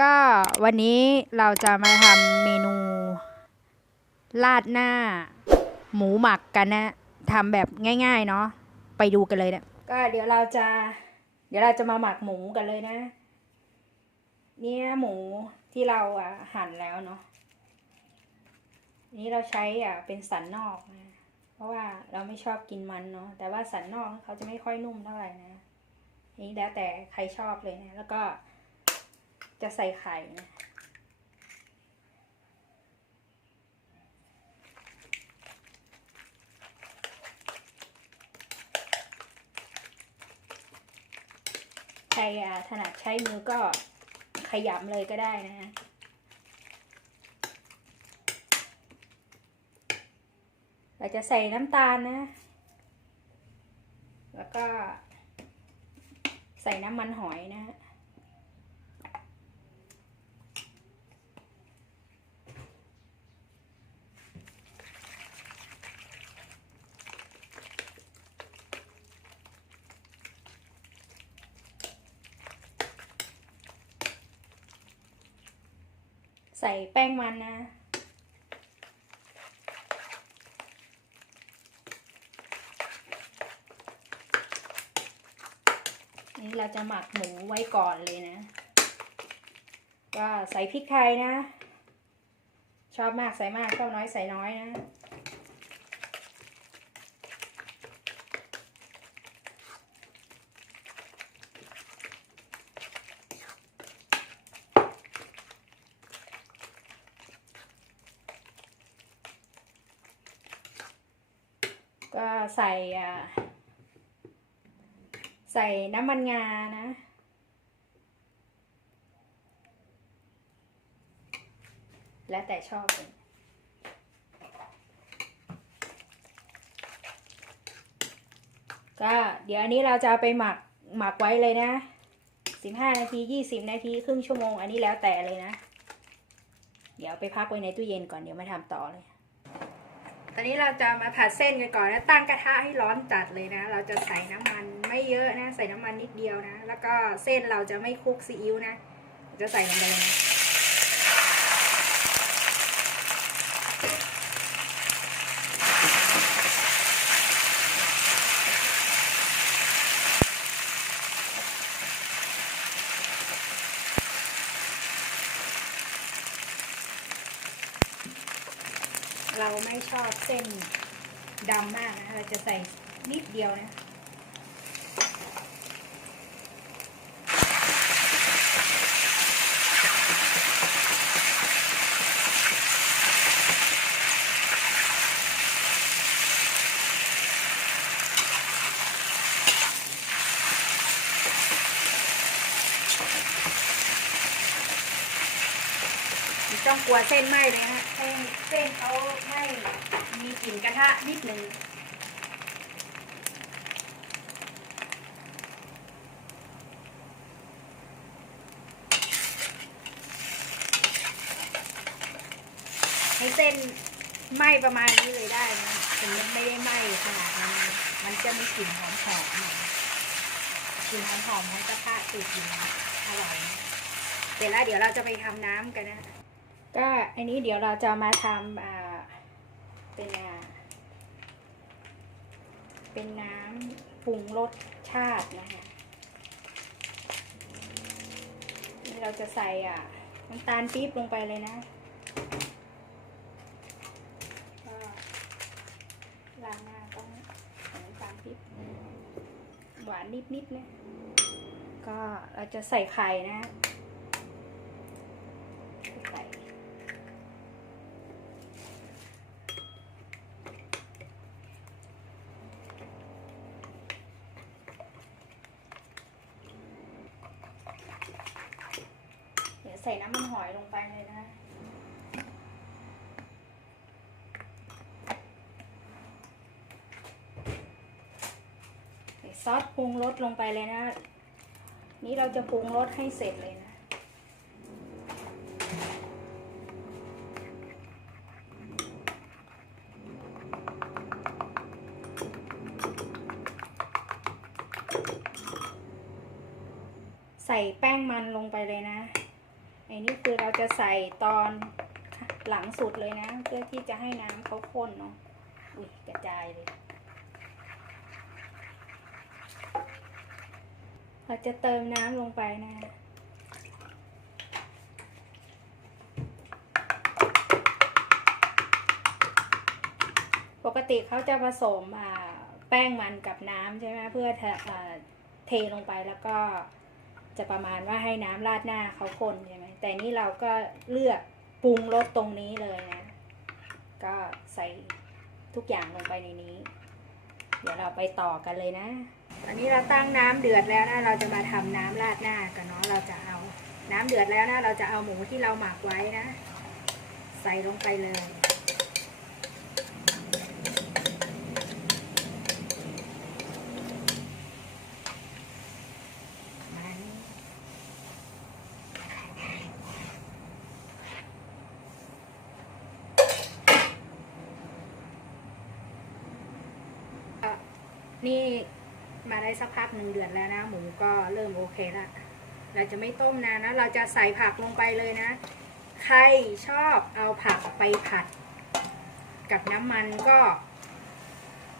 ก็วันนี้เราจะมาทำเมนูราดหน้า หมูหมักกันนะทำแบบง่าย ๆ เนาะไปดูกันเลยเนี่ยก็เดี๋ยวเราจะ เดี๋ยวเราจะมาหมักหมูกันเลยนะ เนี่ยหมูที่เราอะหั่นแล้วเนาะนี่เราใช้อะเป็นสันนอกนะเพราะว่าเราไม่ชอบกินมันเนาะแต่ว่าสันนอกเขาจะไม่ค่อยนุ่มเท่าไหร่นะนี่แล้วแต่ใครชอบเลยนะ แล้วก็ จะใส่ไข่นะใครอะถนัดใช้มือก็ขยำเลยก็ได้นะฮะเราจะใส่น้ำตาลนะ แล้วก็ใส่น้ำมันหอยนะฮะ ใส่แป้งมันนะ นี่เราจะหมักหมูไว้ก่อนเลยนะ ก็ใส่พริกไทยนะ ชอบมากใส่มากชอบน้อยใส่น้อยนะ ก็ใส่ใส่น้ำมันงานะแล้วแต่ชอบเลยก็เดี๋ยวอันนี้เราจะไปหมักหมักไว้เลยนะสิบห้านาทียี่สิบนาทีครึ่งชั่วโมง อันนี้แล้วแต่เลยนะ เดี๋ยวไปพักไว้ในตู้เย็นก่อนเดี๋ยวมาทำต่อเลย ตอนนี้เราจะมาผัดเส้นกันก่อนนะ ตั้งกระทะให้ร้อนจัดเลยนะ เราจะใส่น้ำมันไม่เยอะนะ ใส่น้ำมันนิดเดียวนะ แล้วก็เส้นเราจะไม่คลุกซีอิ๊วนะ จะใส่ลงไปเลยนะ เราไม่ชอบเส้นดำมากนะ เราจะใส่นิดเดียวนะ ต้องกลัวเส้นไหม้เลยนะเส้นเส้นเขาไม่มีกลิ่นกระทะนิดหนึ่งให้เส้นไหม้ประมาณนี้เลยได้นะถึงมันไม่ได้ไหม้ขนาดนั้นมันจะมีกลิ่นหอมหอมๆกลิ่นหอมหอมๆของกระทะติดอยู่อร่อยเสร็จแล้วเดี๋ยวเราจะไปทำน้ำกันนะ ก็อันนี้เดี๋ยวเราจะมาทำเป็นเป็นน้ำปรุงรสชาตินะคะนี่เราจะใส่อะน้ำตาลปี๊บลงไปเลยนะก็ล้างหน้าต้องน้ำตาลปี๊บหวานนิดๆนะก็เราจะใส่ไข่นะใส่ เดี๋ยวใส่ น้ำมันหอยลงไปเลยนะใส่ซอสปรุงรสลงไปเลยนะ นี่เราจะปรุงรสให้เสร็จเลยนะ ใส่แป้งมันลงไปเลยนะ นี่คือเราจะใส่ตอนหลังสุดเลยนะ เพื่อที่จะให้น้ำเขาข้นเนาะอุ้ยกระจายเลย เราจะเติมน้ำลงไปนะปกติเขาจะผสมอ่าแป้งมันกับน้ำใช่ไหมเพื่อเทอ่าเทลงไปแล้วก็จะประมาณว่าให้น้ำราดหน้าเขาคนใช่ไหม แต่นี่เราก็เลือกปรุงรสตรงนี้เลยนะ ก็ใส่ทุกอย่างลงไปในนี้ เดี๋ยวเราไปต่อกันเลยนะตอนนี้เราตั้งน้ำเดือดแล้วนะเราจะมาทำน้ำราดหน้ากันเนาะเราจะเอาน้ำเดือดแล้วนะเราจะเอาหมูที่เราหมักไว้นะ ใส่ลงไปเลย มันอะ นี่มาได้สักพักหนึ่งเดือนแล้วนะ หมูก็เริ่มโอเคละเราจะไม่ต้มนานนะ เราจะใส่ผักลงไปเลยนะ ใครชอบเอาผักไปผัด กับน้ำมันก็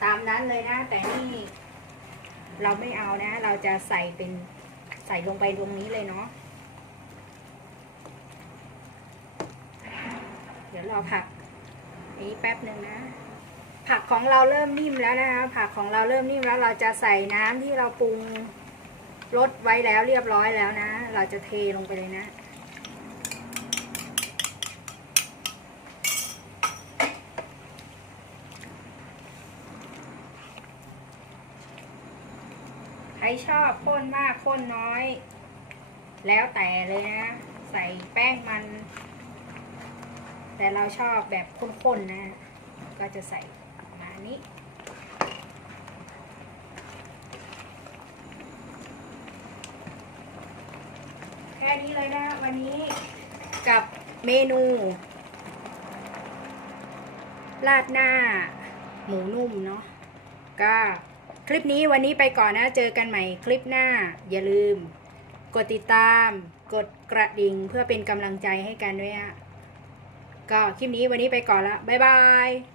ตามนั้นเลยนะ แต่นี่เราไม่เอานะ เราจะใส่เป็นใส่ลงไปตรงนี้เลยเนาะเดี๋ยวรอผักนี้แป๊บหนึ่งนะ ผักของเราเริ่มนิ่มแล้วนะคะผักของเราเริ่มนิ่มแล้วเราจะใส่น้ำที่เราปรุงรสไว้แล้วเรียบร้อยแล้วนะ เราจะเทลงไปเลยนะใครชอบข้นมากข้นน้อย แล้วแต่เลยนะ ใส่แป้งมัน แต่เราชอบแบบข้นๆนะ ก็จะใส่ประมาณนี้ แค่นี้เลยนะวันนี้กับเมนูราดหน้า หมูนุ่มเนาะก็คลิปนี้วันนี้ไปก่อนนะ เจอกันใหม่คลิปหน้า อย่าลืม กดติดตาม กดกระดิ่งเพื่อเป็นกำลังใจให้กันด้วยฮะก็คลิปนี้วันนี้ไปก่อนละบ๊ายบาย